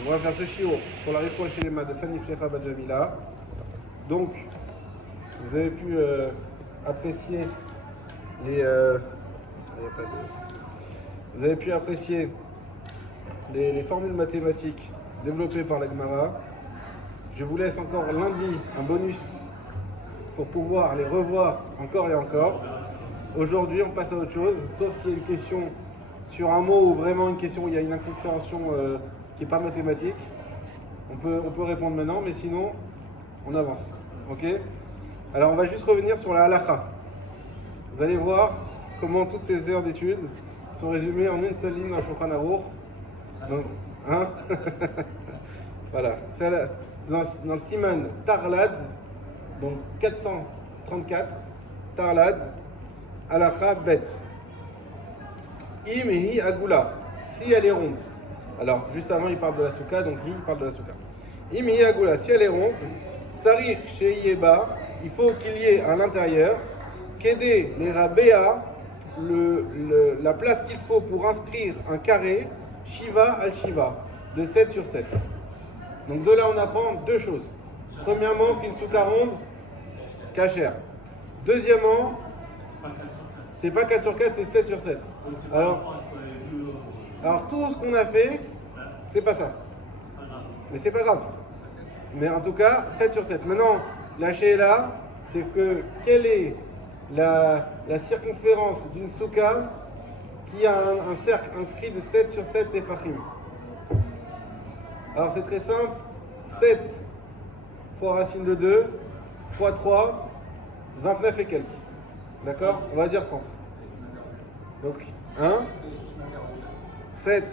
On va faire ce shiur pour la réfoua chez les mains de Fanny Flecha Bajamila. Donc, vous avez pu apprécier vous avez pu apprécier les formules mathématiques développées par la Gemara. Je vous laisse encore lundi un bonus pour pouvoir les revoir encore et encore. Aujourd'hui, on passe à autre chose, sauf s'il y a une question sur un mot ou vraiment une question où il y a une incompréhension qui n'est pas mathématique. On peut répondre maintenant, mais sinon, on avance. Ok ? Alors, on va juste revenir sur la halakha. Vous allez voir comment toutes ces heures d'études sont résumées en une seule ligne dans le Shulchan Aruch. Donc, hein? Voilà. C'est dans le Siman Tarlad, donc 434, Tarlad, halakha bet. Imhi agula, si elle est ronde. Alors, juste avant, il parle de la souka, donc il parle de la souka. Imhi agula, si elle est ronde, Sarich chez Yeba, il faut qu'il y ait à l'intérieur, Kédé les rabéa, la place qu'il faut pour inscrire un carré, Shiva al Shiva, de 7 sur 7. Donc de là, on apprend deux choses. Premièrement, qu'une souka ronde, cachère. Deuxièmement, c'est pas 4 sur 4, c'est 7 sur 7. Alors tout ce qu'on a fait, c'est pas ça. Mais c'est pas grave. Mais en tout cas, 7 sur 7. Maintenant, la là, c'est que quelle est la circonférence d'une souka qui a un cercle inscrit de 7 sur 7 tefachim. Alors c'est très simple. 7 fois racine de 2 fois 3, 29 et quelques. D'accord? On va dire 30. Donc 1, 7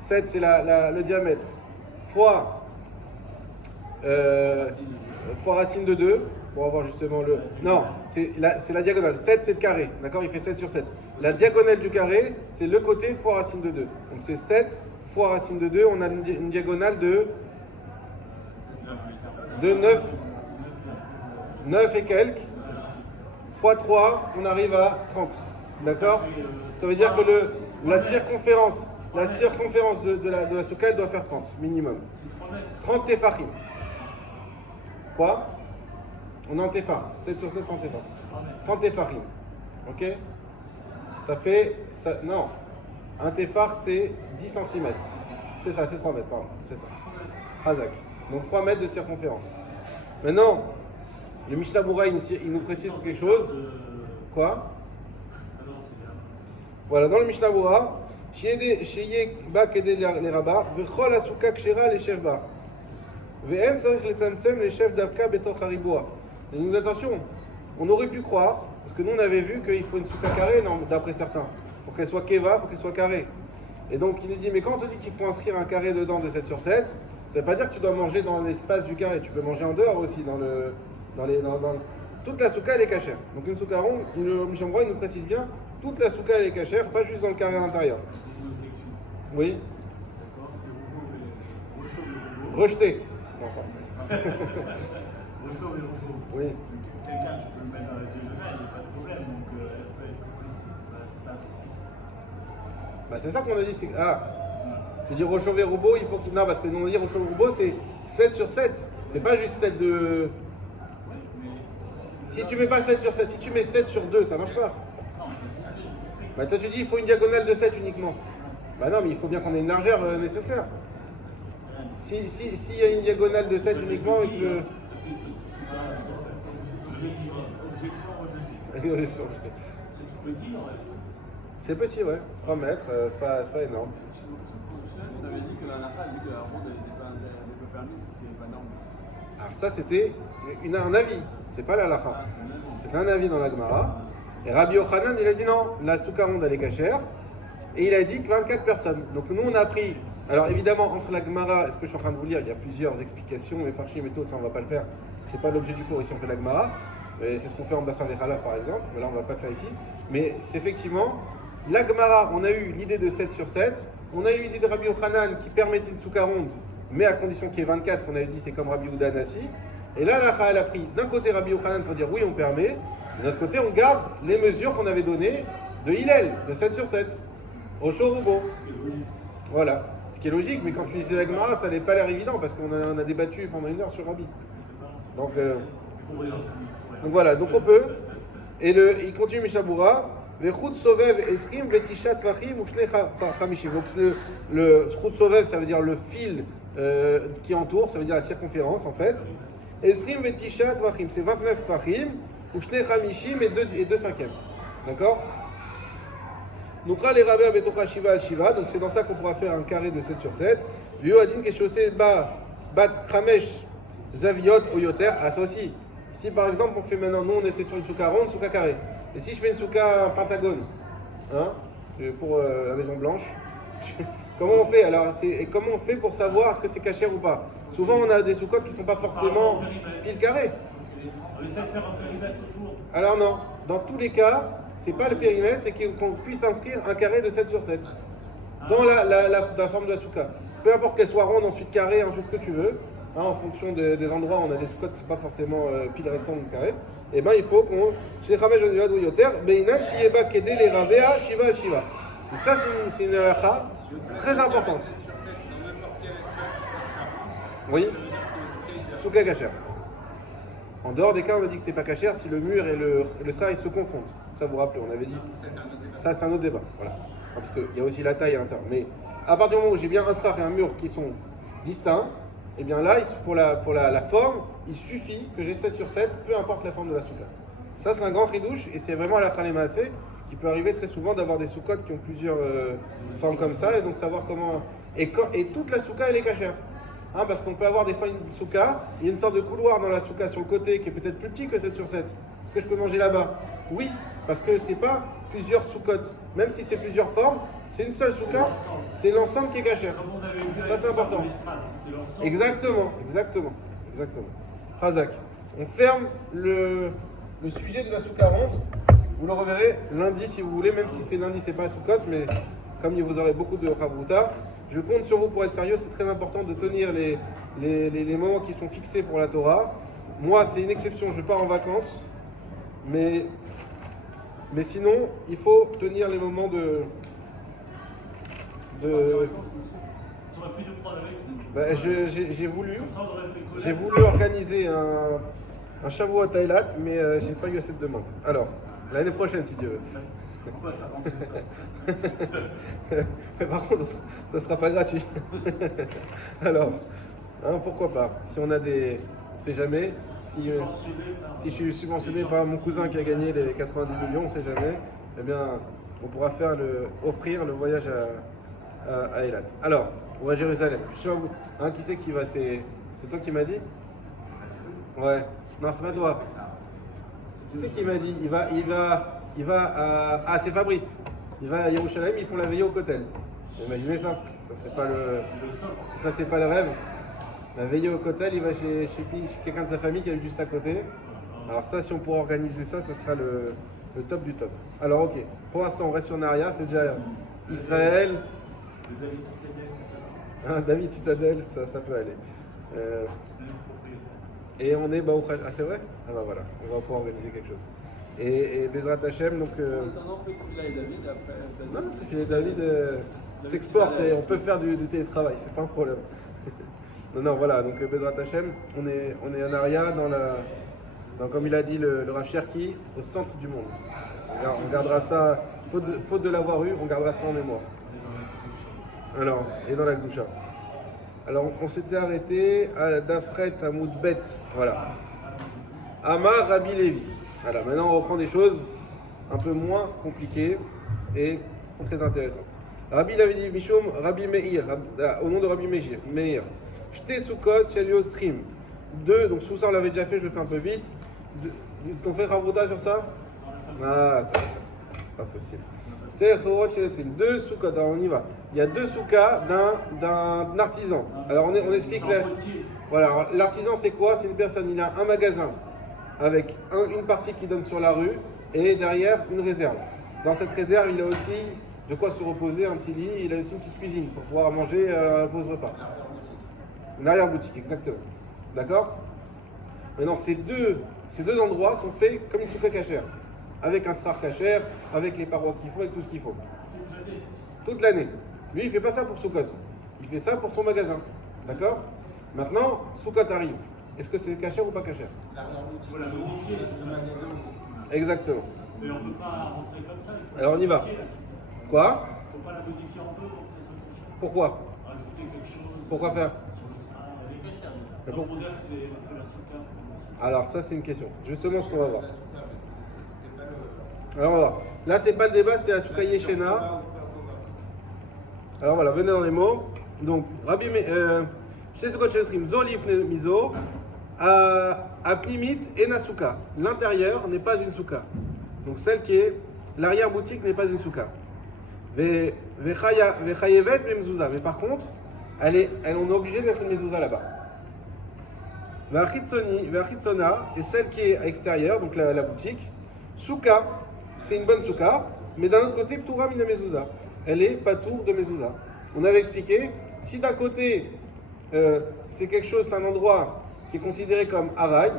c'est le diamètre, fois racine de 2, pour avoir justement le... Non, c'est la diagonale, 7 c'est le carré, d'accord? Il fait 7 sur 7. La diagonale du carré, c'est le côté fois racine de 2. Donc c'est 7 fois racine de 2, on a une diagonale de 9 et quelques, fois 3, on arrive à 30. D'accord? Ça veut dire que la circonférence de la souka, elle doit faire 30, minimum. 30 tefachim. Quoi? On est en tefach. 7 sur 7 en tefach. 30 tefachim. Ok? Ça fait... non. Un tefach, c'est 10 cm. C'est ça, c'est 3 mètres, pardon. C'est ça. Hazak. Donc 3 mètres de circonférence. Maintenant, le Mishnah Bura, il nous précise quelque chose. Quoi? Voilà, dans le Mishnah Bura, Sheye ba kede les rabats, v'chol asuka kshera les chefs ba. Ve'en sarich le tzamtzem les chefs d'avka betoch hariboua. Et nous, attention, on aurait pu croire, parce que nous on avait vu qu'il faut une souka carrée, d'après certains. Pour qu'elle soit keva, pour qu'elle soit carrée. Et donc il nous dit, mais quand on te dit qu'il faut inscrire un carré dedans de 7 sur 7, ça ne veut pas dire que tu dois manger dans l'espace du carré, tu peux manger en dehors aussi, toute la souka elle est cachère. Donc une souka ronde, le Mishnah Bura, il nous précise bien, toute la souka elle est cachère, pas juste dans le carré à l'intérieur. Oui. D'accord, c'est rejeté. Rochaud et robot. Oui. Quelqu'un qui peut le mettre dans la diagonale, il n'y a pas de problème, donc elle peut être précise, c'est pas un souci. Bah c'est ça qu'on a dit, c'est... Ah, tu dis Rochaud et robot, il faut qu'il... Non, parce que nous on dit Rochaud et robot, c'est 7 sur 7. C'est pas juste 7 de... Oui, mais... Si tu mets pas 7 sur 7, si tu mets 7 sur 2, ça marche pas. Bah toi tu dis il faut une diagonale de 7 uniquement. Bah non, mais il faut bien qu'on ait une largeur nécessaire. S'il y a une diagonale de 7 uniquement et que... Objection rejetée. C'est tout petit en réalité. C'est petit, ouais. 3 mètres, c'est pas énorme. On avait dit que la halakha dit que la ronde n'était pas permise, que c'est pas norme. Alors ça c'était un avis, c'est pas la halakha. C'est un avis dans la Gemara. Et Rabbi Yochanan il a dit non, la souka ronde elle est cachère. Et il a dit que 24 personnes. Donc nous on a pris... Alors évidemment entre la Gemara et ce que je suis en train de vous lire, il y a plusieurs explications, mais farchim et tout, ça on va pas le faire. C'est pas l'objet du cours ici on fait la Gemara. C'est ce qu'on fait en bassin des Khalaf par exemple, mais là on va pas faire ici. Mais c'est effectivement, la Gemara, on a eu l'idée de 7 sur 7, on a eu l'idée de Rabbi Yochanan qui permettait une souka ronde, mais à condition qu'il y ait 24, on avait dit c'est comme Rabbi Yehuda Nassi. Et là la elle a pris d'un côté Rabbi Yochanan pour dire oui on permet, de l'autre côté on garde les mesures qu'on avait données de Hillel, de 7 sur 7, au Shorubo. Voilà. qui est logique, mais quand tu lisais la Gemara, ça n'avait pas l'air évident parce qu'on a débattu pendant 1 heure sur Rabbi. Donc voilà, donc on peut. Et il continue Mishabura. Vechut sovev esrim vetishat vachim ushne chamishim. Donc le chut sovev, ça veut dire le fil qui entoure, ça veut dire la circonférence en fait. Esrim vetishat vachim, c'est 29 vachim, ushne chamishim et 2 cinquièmes. D'accord? Nukra les rabais betocha shiva al shiva, donc c'est dans ça qu'on pourra faire un carré de 7 sur 7. Lui adin keshosé bat chamesh zaviot oyoter, ah ça aussi. Si par exemple on fait maintenant, nous on était sur une souka ronde, souka carré. Et si je fais une souka pentagone, hein, pour la Maison Blanche, comment on fait alors et comment on fait pour savoir est-ce que c'est cachère ou pas? Souvent on a des soukottes qui ne sont pas forcément pile carré. On essaie de faire un périmètre autour. Alors non, dans tous les cas, c'est pas le périmètre, c'est qu'on puisse inscrire un carré de 7 sur 7 dans la forme de la souka. Peu importe qu'elle soit ronde, ensuite carré, ensuite ce que tu veux. Hein, en fonction des endroits, on a des soukottes qui ne sont pas forcément pile rectangle ou carré. Et bien il faut qu'on. Chez Chamesh Vadou Yoter, Beinan Shieba Kede les Rabea Shiva al Shiva. Donc ça c'est une halakha très importante. Oui, souka kasher. En dehors des cas, on a dit que c'était pas kasher si le mur et le star ils se confondent. Ça vous rappelez, on avait dit. Ça c'est un autre débat. Voilà. Parce qu'il y a aussi la taille à l'intérieur. Mais à partir du moment où j'ai bien un star et un mur qui sont distincts, et bien là, pour la forme, il suffit que j'ai 7 sur 7, peu importe la forme de la souka. Ça, c'est un grand ridouche, et c'est vraiment à la Khalémassé qui peut arriver très souvent d'avoir des soukottes qui ont plusieurs formes comme ça, et donc savoir comment. Et toute la souka, elle est cachère. Hein, parce qu'on peut avoir des fois une souka, il y a une sorte de couloir dans la souka sur le côté qui est peut-être plus petit que 7 sur 7. Est-ce que je peux manger là-bas? Oui, parce que c'est pas plusieurs soukottes. Même si c'est plusieurs formes, c'est une seule souka, c'est l'ensemble qui est cachère. Ça, c'est important. Exactement. Razak. On ferme le sujet de la souka ronde. Vous le reverrez lundi si vous voulez, même si c'est lundi, c'est pas la soukotte, mais comme vous aurez beaucoup de chavruta, je compte sur vous pour être sérieux. C'est très important de tenir les moments qui sont fixés pour la Torah. Moi, c'est une exception, je pars en vacances, mais sinon, il faut tenir les moments de. J'ai voulu organiser un Shavuot Tailat, mais j'ai pas eu assez de demandes. Alors, l'année prochaine si Dieu veut. Mais par contre, ça sera pas gratuit. Alors, hein, pourquoi pas? Si on a des, on sait jamais. Si je suis subventionné par mon cousin qui a gagné les 90 millions, on sait jamais. Eh bien, on pourra offrir le voyage à Eilat. Alors, on va à Jérusalem. Je suis sûr, hein, qui c'est qui va? C'est toi qui m'as dit? Ouais. Non, c'est pas toi. Qui c'est qui m'a dit? Il va à... Ah, c'est Fabrice. Il va à Yerushalayim, ils font la veillée au Kotel. Imaginez ça. Ça, c'est pas le rêve. La veillée au Kotel, il va chez quelqu'un de sa famille qui habite juste à côté. Alors ça, si on pourrait organiser ça, ça sera le top du top. Alors ok, pour l'instant, on reste sur Naria, c'est déjà Israël. David Citadel, ça peut aller. Et on est Baruch Hashem. Ah c'est vrai? Ah bah voilà, on va pouvoir organiser quelque chose. Et Bezrat Hashem, donc... En attendant, on peut Fila et David après... Non, Fila et David s'exporte, on peut faire du télétravail, c'est pas un problème. Non, voilà, donc Bezrat Hashem, on est à Naria, comme il a dit le Rav Cherki, au centre du monde. On gardera ça, faute de l'avoir eu, on gardera ça en mémoire. Alors, et dans la Gdoucha. Alors, on s'était arrêté à Dafret Amoud Bet, voilà. Amar Rabbi Lévi. Voilà, maintenant on reprend des choses un peu moins compliquées et très intéressantes. Rabbi Lévi Mishum, Rabbi Meir, au nom de Rabbi Meir. Shte Sukkot Shel Yosrim. 2, donc sous ça on l'avait déjà fait, je le fais un peu vite. T'en fais Ravouda sur ça? Ah, attends, pas possible. Shte 2 Sukkot, alors on y va. Il y a 2 soukas d'un artisan. Alors on explique. Voilà, l'artisan c'est quoi? C'est une personne, il a un magasin avec une partie qui donne sur la rue et derrière une réserve. Dans cette réserve, il a aussi de quoi se reposer, un petit lit, il a aussi une petite cuisine pour pouvoir manger un pause repas. Une arrière-boutique, exactement. D'accord? Maintenant, ces deux endroits sont faits comme une souka cachère, avec un srar cachère, avec les parois qu'il faut, avec tout ce qu'il faut. Toute l'année. Lui, il ne fait pas ça pour Soukot. Il fait ça pour son magasin. D'accord? Maintenant, Soukot arrive. Est-ce que c'est cachère ou pas cachère? Il faut la modifier de magasin. Exactement. Mais on ne peut pas rentrer comme ça. Il faut Alors on y va. modifier la souka. Quoi? Il ne faut pas la modifier un peu pour que ça soit cachère. Pourquoi? Rajouter quelque chose. Pourquoi faire? Sur le sera. Elle est cachère. Mais Donc bon. pour dire que c'est on fait la souka. Alors ça c'est une question. Justement ce qu'on va voir. Alors on va voir. Là c'est pas le débat, c'est la Souka Yeshena. Alors voilà, venez dans les mots. Donc, Rabbi Zolif Mizo, à Pnimit et Nasuka. L'intérieur n'est pas une souka. Donc celle qui est l'arrière-boutique n'est pas une souka. Vechayevet Memzouza. Mais par contre, on est obligé de mettre une mezouza là-bas. Vechitzona, et celle qui est à l'extérieur, donc la boutique. Souka, c'est une bonne souka, mais d'un autre côté, Ptura mina mezouza. Elle est patour de mezouza. On avait expliqué, si d'un côté, c'est quelque chose, c'est un endroit qui est considéré comme haraï,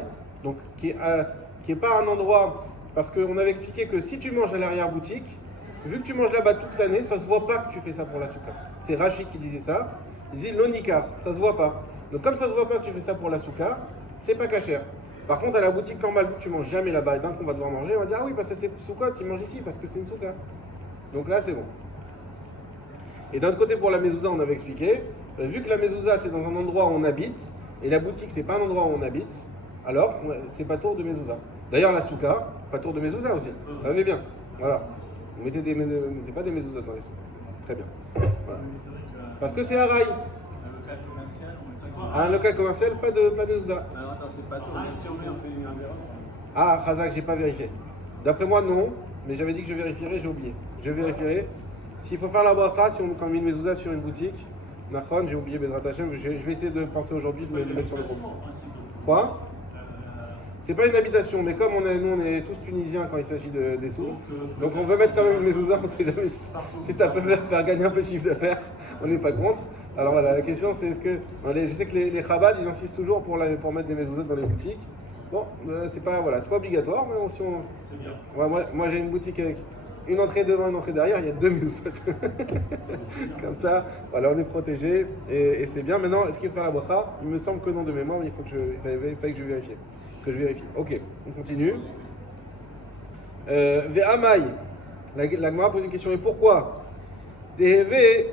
donc qui est pas un endroit, parce qu'on avait expliqué que si tu manges à l'arrière-boutique, vu que tu manges là-bas toute l'année, ça se voit pas que tu fais ça pour la souka. C'est Rashi qui disait ça. Il dit l'onikar, ça se voit pas. Donc comme ça se voit pas que tu fais ça pour la souka, c'est pas cachère. Par contre, à la boutique normale, vu que tu manges jamais là-bas, et d'un coup on va devoir manger, on va dire ah oui, parce que c'est souka, tu manges ici parce que c'est une souka. Donc là, c'est bon. Et d'un autre côté, pour la mezouza, on avait expliqué, vu que la mezouza c'est dans un endroit où on habite, et la boutique c'est pas un endroit où on habite, alors c'est pas tour de mezouza. D'ailleurs, la souka, pas tour de mezouza aussi. Ça va bien. Voilà. Vous mettez pas des mezouza dans les soukas. Très bien. Voilà. Parce que c'est haraï. Un local commercial, pas de mezouza. Alors attends, c'est pas tout. Si on fait un verre. Ah, Razak, j'ai pas vérifié. D'après moi, non, mais j'avais dit que je vérifierais, j'ai oublié. Je vérifierai. S'il faut faire la bracha, si on met une mezouza sur une boutique, Nafon, j'ai oublié Bezrat Hashem, je vais essayer de penser aujourd'hui de le mettre sur le groupe. Quoi? C'est pas une habitation, mais comme nous on est tous tunisiens quand il s'agit des sous, donc on veut mettre quand même une mezouza, on sait jamais si ça peut faire gagner un peu de chiffre d'affaires, on n'est pas contre. Alors voilà, la question c'est est-ce que, je sais que les Chabad ils insistent toujours pour mettre des mezouzotes dans les boutiques. Bon, c'est pas obligatoire, mais si on... C'est bien. Ouais, moi j'ai une boutique avec une entrée devant, une entrée derrière, il y a 2 mezouzotes. Comme ça, voilà, on est protégé et c'est bien. Maintenant, est-ce qu'il faut faire la bracha? Il me semble que non de mémoire, mais il fallait que je vérifie. Ok, on continue. Ve'amai. La Gemara pose une question, et pourquoi Teheve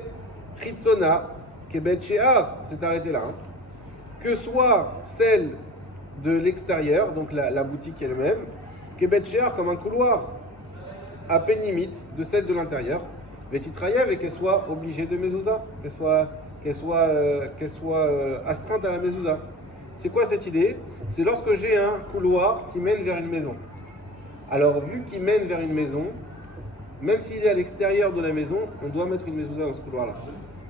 Chitzona Kebet She'ar, on s'est arrêté là. Que soit celle de l'extérieur, donc la boutique elle-même, Kebet She'ar comme un couloir, à peine limite de celle de l'intérieur, Vetitrayev, et qu'elle soit obligée de mezouza, qu'elle soit astreinte à la mezouza. C'est quoi cette idée? C'est lorsque j'ai un couloir qui mène vers une maison. Alors, vu qu'il mène vers une maison, même s'il est à l'extérieur de la maison, on doit mettre une mezouza dans ce couloir-là.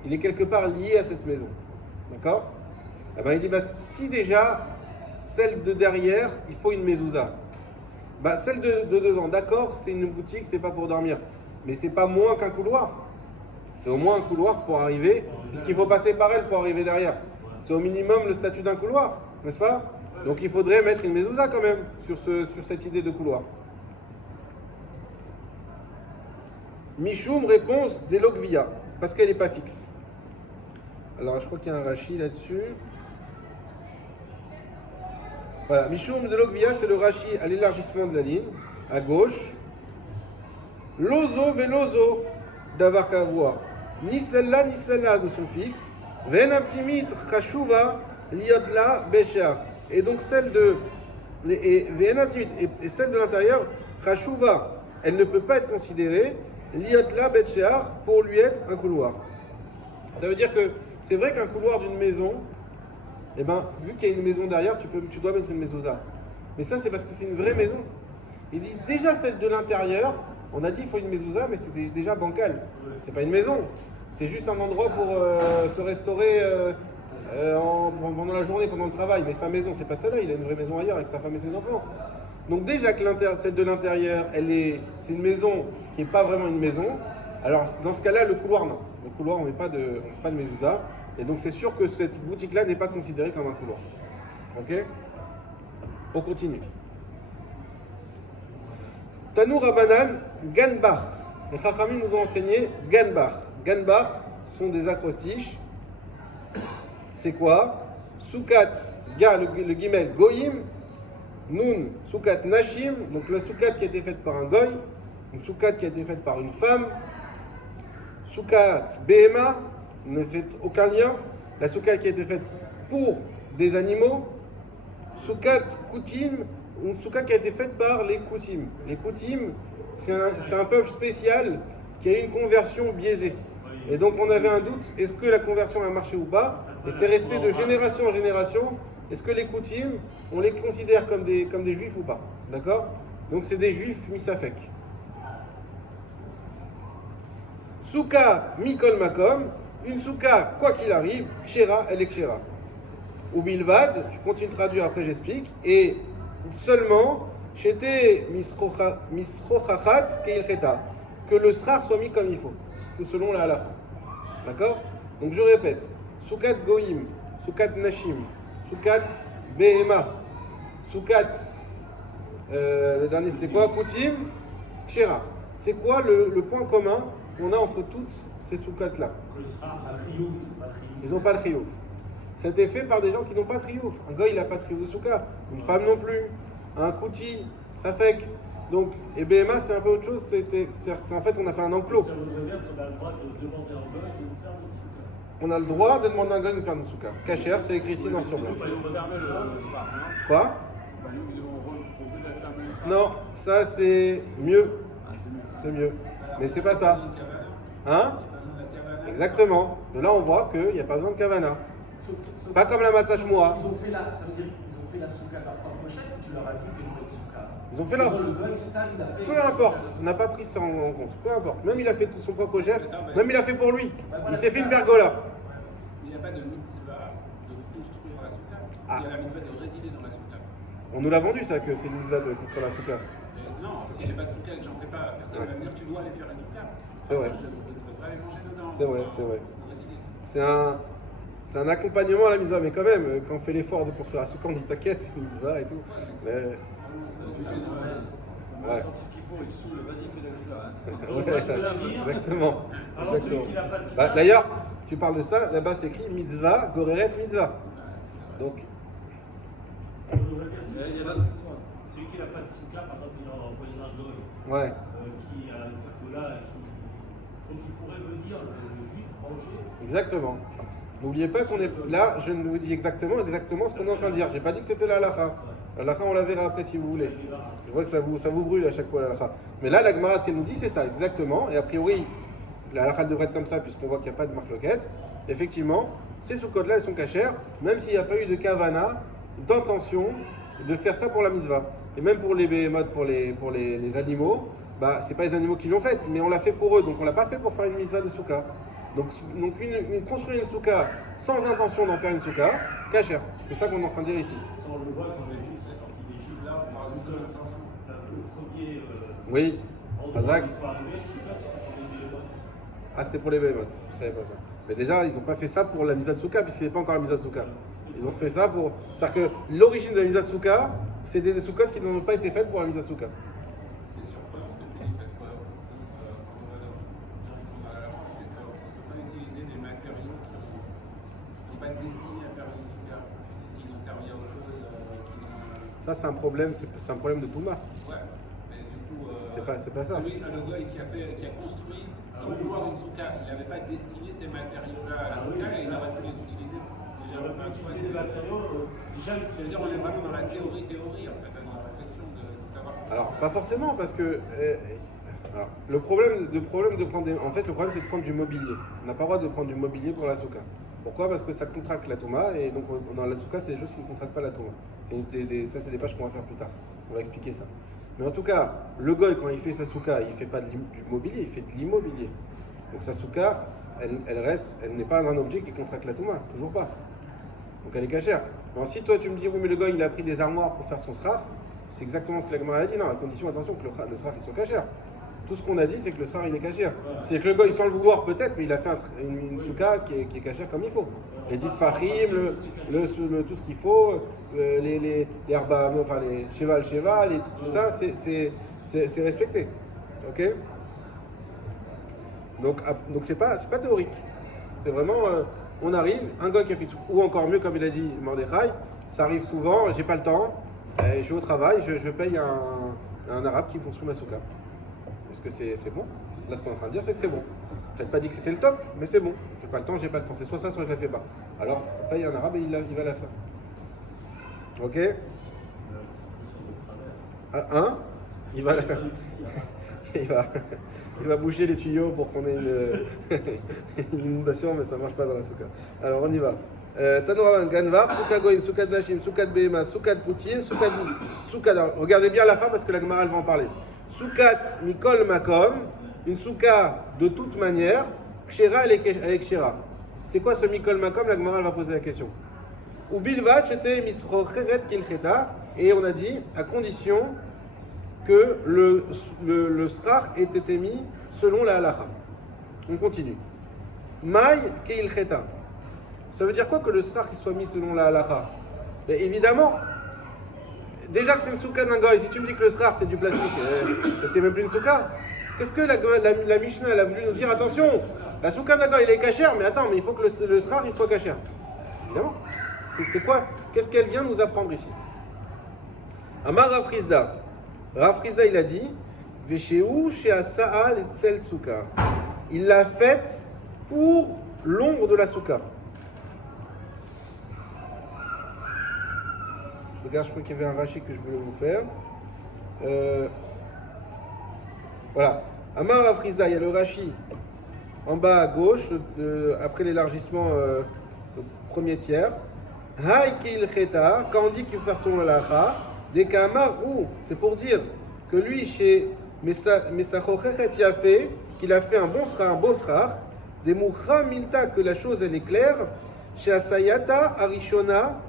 Il est quelque part lié à cette maison. D'accord? Eh ben, il dit, si déjà, celle de derrière, il faut une mezouza. Celle de devant, d'accord, c'est une boutique, c'est pas pour dormir. Mais c'est pas moins qu'un couloir. C'est au moins un couloir pour arriver, puisqu'il faut passer par elle pour arriver derrière. C'est au minimum le statut d'un couloir, n'est-ce pas? Donc il faudrait mettre une mezouza quand même sur cette idée de couloir. Mishum, réponse d'Elokvia, parce qu'elle n'est pas fixe. Alors je crois qu'il y a un Rashi là-dessus. Voilà, Mishum de Lokvia, c'est le Rashi à l'élargissement de la ligne, à gauche. Lozo velozo d'avar kavua. Ni celle-là ne sont fixes. Venaptimit chashuva liodla beshar. Et donc celle de celle de l'intérieur, chashuva, elle ne peut pas être considérée liodla beshar pour lui être un couloir. Ça veut dire que c'est vrai qu'un couloir d'une maison, vu qu'il y a une maison derrière, tu dois mettre une mezouza. Mais ça, c'est parce que c'est une vraie maison. Ils disent déjà celle de l'intérieur, on a dit qu'il faut une mezouza, mais c'est déjà bancal. C'est pas une maison. C'est juste un endroit pour se restaurer pendant la journée, pendant le travail. Mais sa maison, c'est pas celle-là. Il a une vraie maison ailleurs avec sa femme et ses enfants. Donc déjà que celle de l'intérieur, c'est une maison qui n'est pas vraiment une maison. Alors dans ce cas-là, le couloir, non. Le couloir, on met pas de mezouza. Et donc c'est sûr que cette boutique-là n'est pas considérée comme un couloir. Ok? On continue. Tanou Rabanan, Ganbach. Les Chachamim nous ont enseigné Ganbach. Ganbach sont des acrostiches c'est quoi? Soukat, ga, le guimel, goyim, nun, soukat nashim, donc la soukat qui a été faite par un goy, une soukat qui a été faite par une femme, soukat behema, ne fait aucun lien, la soukat qui a été faite pour des animaux, soukat koutim, une soukat qui a été faite par les koutim. Les koutim, c'est un peuple spécial qui a eu une conversion biaisée. Et donc on avait un doute, est-ce que la conversion a marché ou pas? Et c'est resté de génération en génération. Est-ce que les Koutim, on les considère comme des juifs ou pas? D'accord? Donc c'est des juifs misafek. Souka mikol makom, une souka, quoi qu'il arrive, kshera, elle est kshera. Ou bilvad, je continue de traduire, après j'explique, et seulement, chete misrochachat keilcheta, que le srar soit mis comme il faut, selon la halakha. D'accord? Donc je répète, soukat goïm, soukat nashim, soukat behema, soukat, le dernier c'était quoi? Koutim, kshera. C'est quoi le point commun qu'on a entre toutes ces soukats-là? Ils n'ont pas de triouf. C'était fait par des gens qui n'ont pas de triouf. Un gars, il n'a pas de triouf de souka. Une femme non plus. Un kouti, ça fait que. Donc, et BMA, c'est un peu autre chose. C'est en fait, on a fait un enclos. Ça voudrait dire qu'on a le droit de demander à un gars de nous faire notre souka. On a le droit de demander à un gars de nous faire notre souka. Cacher, c'est écrit ici dans sur blanc. Quoi? Non, ça c'est mieux. C'est mieux. Mais c'est pas ça. Hein? Exactement. De là, on voit qu'il n'y a pas besoin de kavana. Pas comme la matzah shmoa. Ils ont fait la, ça veut dire qu'ils ont fait la souka de leur propre chef ou tu leur as dit fais-nous une souka? Ils ont fait leur. Le gars, il a fait. Peu importe, on n'a pas pris ça en compte. Peu importe. Même il a fait tout son propre geste, même il a fait pour lui. Il s'est fait une pergola. Il n'y a pas de mitzvah de construire la souka. Ah. Il y a la mitzvah de résider dans la souka. On nous l'a vendu ça, que c'est une mitzvah de construire la souka. Non, si j'ai pas de souka et que j'en fais pas, personne va me dire tu dois aller faire une souka. C'est vrai. Je devrais aller manger dedans. C'est vrai, c'est vrai. Résider. C'est un accompagnement à la mitzvah, mais quand même, quand on fait l'effort de construire la souka, on dit t'inquiète, c'est une mitzvah et tout. Mais... Ouais. Exactement. Alors celui qui n'a pas de souka. D'ailleurs, tu parles de ça, là-bas c'est écrit mitzvah, goreret mitzvah. Donc, On devrait dire celui qui n'a pas de souka, par exemple, il est en voisin un goy, ouais. qui a une pergola, donc il pourrait me dire le juif manger. Exactement. N'oubliez pas qu'on est là, je vous dis exactement ce qu'on est en train de dire. J'ai pas dit que c'était la halakha. La halakha, on la verra après si vous voulez. Je vois que ça vous brûle à chaque fois la halakha. Mais là, la Gemara, ce qu'elle nous dit, c'est ça, exactement. Et a priori, la halakha devrait être comme ça, puisqu'on voit qu'il n'y a pas de marloquette. Effectivement, ces sous-codes-là, elles sont cachères, même s'il n'y a pas eu de kavana, d'intention de faire ça pour la mitzvah. Et même pour les behemoths, pour les animaux, bah, c'est pas les animaux qui l'ont fait, mais on l'a fait pour eux. Donc on l'a pas fait pour faire une mitzvah de souka. Donc construire une souka sans intention d'en faire une souka, cachère. C'est ça qu'on est en train de dire ici. Ça, on le voit quand les juifs sont sortis d'Égypte, là, on parle le premier Oui, endroit Azak. où ils sont arrivés, souka, c'est pour les béhémoths. Ah, c'est pour les behemoths, je savais pas ça. Mais déjà, ils n'ont pas fait ça pour la mitzvah de souka, puisqu'il n'est pas encore la mitzvah de souka. Ils ont fait ça pour. C'est-à-dire que l'origine de la mitzvah de souka, c'est des soukottes qui n'ont pas été faites pour la mitzvah de souka. C'est surprenant ce que tu dis parce que quand on va directement à la France, c'est qu'on ne peut pas utiliser des matériaux qui ne sont pas destinés à faire une souka. Tu sais, s'ils ont servi à autre chose, qui n'ont. Ça, c'est un problème de Touma. Ouais, mais du coup. C'est pas ça. Celui, le gars qui a construit sans vouloir une souka, il n'avait pas destiné ces matériaux-là à la souka et il aurait pu les utiliser. On aurait pu utiliser des matériaux déjà C'est-à-dire, on est vraiment dans la théorie en fait, dans la réflexion de savoir ce Alors, pas forcément, parce que alors, le problème de prendre en fait, le problème c'est de prendre du mobilier. On n'a pas le droit de prendre du mobilier pour la souka. Pourquoi? Parce que ça contracte la Touma, et donc dans la souka, c'est des choses qui ne contractent pas la Touma. Ça, c'est des pages qu'on va faire plus tard. On va expliquer ça. Mais en tout cas, le goy, quand il fait sa souka, il ne fait pas du mobilier, il fait de l'immobilier. Donc sa souka, elle n'est pas un objet qui contracte la Touma, toujours pas. Donc elle est cachère. Mais si toi tu me dis, oui, mais le gars il a pris des armoires pour faire son sraf, c'est exactement ce que la Gemara a dit. Non, à condition, attention, que le sraf il soit cachère. Tout ce qu'on a dit, c'est que le sraf il est cachère. C'est que le gars, sans le vouloir peut-être, mais il a fait une souka qui est cachère comme il faut. Les dites fahim, tout ce qu'il faut, les herbes, enfin les cheval, et tout ça, c'est respecté. Ok? Donc c'est pas théorique. C'est vraiment on arrive, un goy qui a fait souka, ou encore mieux, comme il a dit Mordechai, ça arrive souvent, j'ai pas le temps, je vais au travail, je paye un arabe qui construit ma souka. Est-ce que c'est bon? Là, ce qu'on est en train de dire, c'est que c'est bon. Peut-être pas dit que c'était le top, mais c'est bon. J'ai pas le temps, j'ai pas le temps. C'est soit ça, soit je la fais pas. Alors, paye un arabe et il va la faire. Ok? Un, il va la faire. Il va boucher les tuyaux pour qu'on ait une inondation, mais ça marche pas dans la souka. Alors, on y va. Tanouravan, Ganvar, Souka Goïm, Souka de Nashim, Souka de Behema, Souka de Poutine, Souka. Regardez bien la fin parce que la Gemara elle va en parler. Soukat Mikol Makom, une souka de toute manière, Kshera avec Kshera. C'est quoi ce Mikol Makom? La Gemara elle va poser la question. Ou Bilvat, c'était Misro Cheret Kilcheta, et on a dit à condition que le srar ait été mis selon la halacha. On continue. Maï Kilcheta. Ça veut dire quoi que le srar soit mis selon la halacha? Évidemment. Déjà que c'est une souka d'un goy, si tu me dis que le srar c'est du plastique, c'est même plus une souka. Qu'est-ce que la Mishnah elle a voulu nous dire? Attention, la souka d'un goy il est cachère, mais attends, mais il faut que le srar il soit cachère. Évidemment. C'est quoi? Qu'est-ce qu'elle vient nous apprendre ici? Amar Rav Chizda. Rav Chizda il a dit Veshéou she'asa'a letzel souka. Il l'a faite pour l'ombre de la souka. Regarde, je crois qu'il y avait un Rashi que je voulais vous faire. Voilà. Amar Rav Chizda, il y a le Rashi en bas à gauche, après l'élargissement au premier tiers. Haï kil cheta, quand on dit qu'il faut faire son halacha, des kamar ou, c'est pour dire que lui, chez Mesachochet Yafé, qu'il a fait un beau srar, des moucha milta, que la chose elle est claire, chez Asayata Arishona,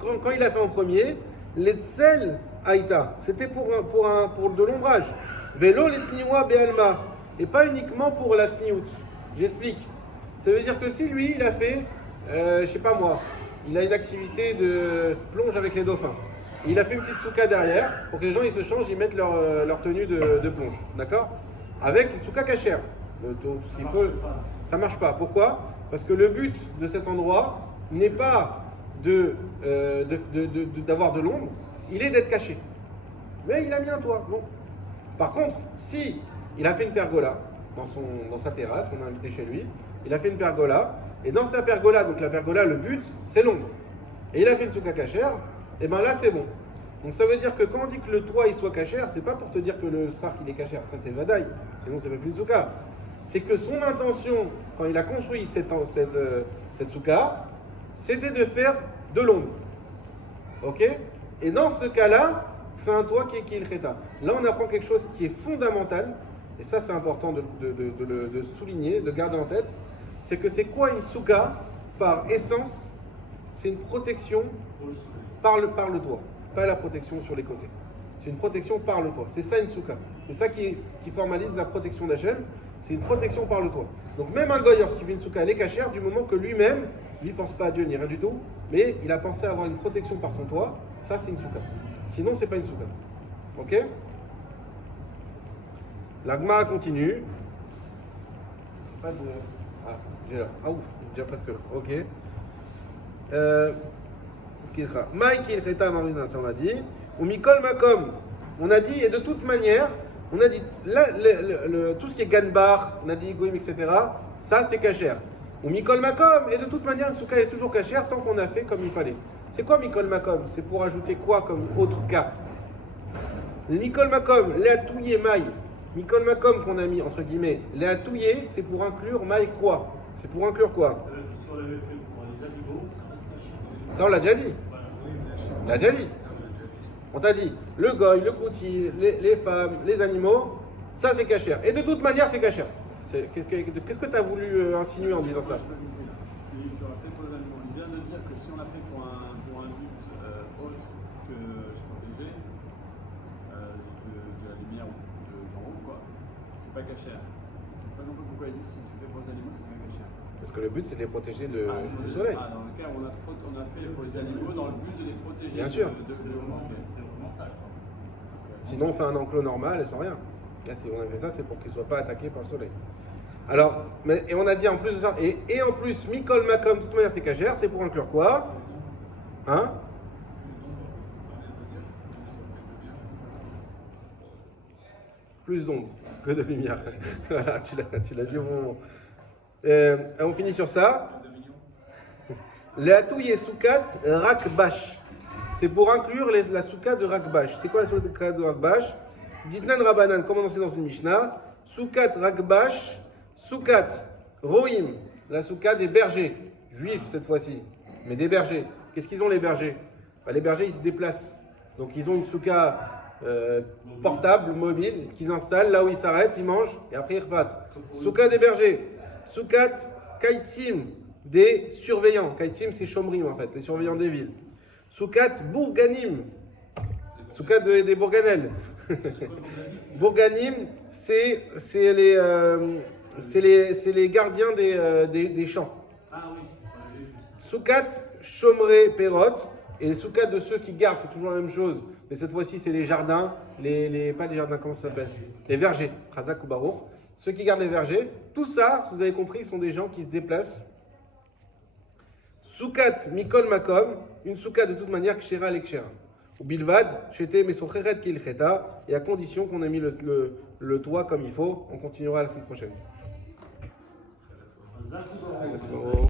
quand il a fait en premier, l'etzel aïta, c'était pour de l'ombrage. Vélo les snioua be'alma, et pas uniquement pour la sniout. J'explique. Ça veut dire que si lui, il a fait, je sais pas moi, il a une activité de plonge avec les dauphins. Il a fait une petite souka derrière pour que les gens ils se changent, ils mettent leur tenue de plonge. D'accord? Avec une souka cachère. Tout ce qu'il faut. Ça marche pas. Pourquoi? Parce que le but de cet endroit n'est pas d'avoir de l'ombre, il est d'être caché. Mais il a mis un toit. Non. Par contre, si il a fait une pergola dans sa terrasse, on a invité chez lui, il a fait une pergola, et dans sa pergola, donc la pergola, le but, c'est l'ombre. Et il a fait une souka cachère, et bien là, c'est bon. Donc ça veut dire que quand on dit que le toit il soit cachère, c'est pas pour te dire que le srach il est cachère, ça c'est vadaï, sinon ça fait plus une souka. C'est que son intention, quand il a construit cette souka, c'était de faire de l'ombre. Ok? Et dans ce cas-là, c'est un toit qui est le cheta. Là, on apprend quelque chose qui est fondamental, et ça c'est important de souligner, de garder en tête, c'est que c'est quoi une souka par essence? C'est une protection par le toit, pas la protection sur les côtés. C'est une protection par le toit. C'est ça une souka. C'est ça qui formalise la protection d'Hachem. C'est une protection par le toit. Donc même un goy, lorsqu'il fait une souka, elle est cachère du moment que lui-même, lui pense pas à Dieu ni rien du tout, mais il a pensé à avoir une protection par son toit. Ça c'est une souka. Sinon c'est pas une souka. Ok? La Gemara continue. Pas de... Ah, j'ai là. Ah ouf, déjà presque là. Ok. Maïkil Cheta Marizan, ça on a dit. Ou Mikol Makom, on a dit, et de toute manière, on a dit, là, tout ce qui est Ganbar, on a dit Goïm, etc., ça c'est cachère. Ou Mikol Makom, et de toute manière, une souka est toujours cachère tant qu'on a fait comme il fallait. C'est quoi Mikol Makom? C'est pour ajouter quoi comme autre cas? Le Mikol Makom, Léatouye Maï. Mikol Makom qu'on a mis entre guillemets, Léatouye, c'est pour inclure Maï quoi? C'est pour inclure quoi? Si on l'avait fait pour les animaux, ça reste caché. Ça on l'a déjà dit. On l'a déjà dit. On t'a dit, le goy, le kouti, les femmes, les animaux, ça c'est cachère. Et de toute manière c'est cachère. Qu'est-ce que tu as voulu insinuer en disant ça? Il vient de dire que si on l'a fait pour un but autre que se protéger de la lumière ou d'en haut, quoi, c'est pas cachère. Je ne sais pas non plus pourquoi il dit si tu fais pour les animaux, c'est pas cachère. Parce que le but c'est de les protéger du soleil. Dans le cas où on a fait pour les animaux dans le but de les protéger. Bien sûr. C'est vraiment ça. Sinon on fait un enclos normal et sans rien. Là si on a fait ça, c'est pour qu'ils ne soient pas attaqués par le soleil. Alors, et on a dit en plus de ça, et en plus, Mikol Makom, de toute manière c'est cachère, c'est pour inclure quoi? Hein? Plus d'ombre que de lumière. Voilà, tu l'as dit au bon moment. On finit sur ça. Leatou Yesukat Rakbash. C'est pour inclure la souka de Rakbash. C'est quoi la souka de Rakbash? Ditnan Rabanan, comme on enseigne dans une Mishnah. Soukat Rakbash, soukat Rohim, la souka des bergers, juifs cette fois-ci, mais des bergers. Qu'est-ce qu'ils ont les bergers? Les bergers ils se déplacent. Donc ils ont une souka portable, mobile, qu'ils installent là où ils s'arrêtent, ils mangent et après ils repartent. Souka des bergers. Soukat Kaitsim, des surveillants. Kaitsim c'est Shomrim en fait, les surveillants des villes. Soukat Bourganim, soukat des Bourganelles. Bourganim, c'est les gardiens des champs. Ah oui. Soukat Shomré Perot, et soukat de ceux qui gardent, c'est toujours la même chose. Mais cette fois-ci, c'est les jardins, pas les jardins, comment ça s'appelle? Les vergers, Chazak ou Baruch. Ceux qui gardent les vergers, tout ça, vous avez compris, sont des gens qui se déplacent. Soukat Mikol Makom, une soukat de toute manière, Kshera l'Ekshera. Ou Bilvad, Chete Mesocheret Kilcheta, et à condition qu'on ait mis le toit comme il faut, on continuera la semaine prochaine.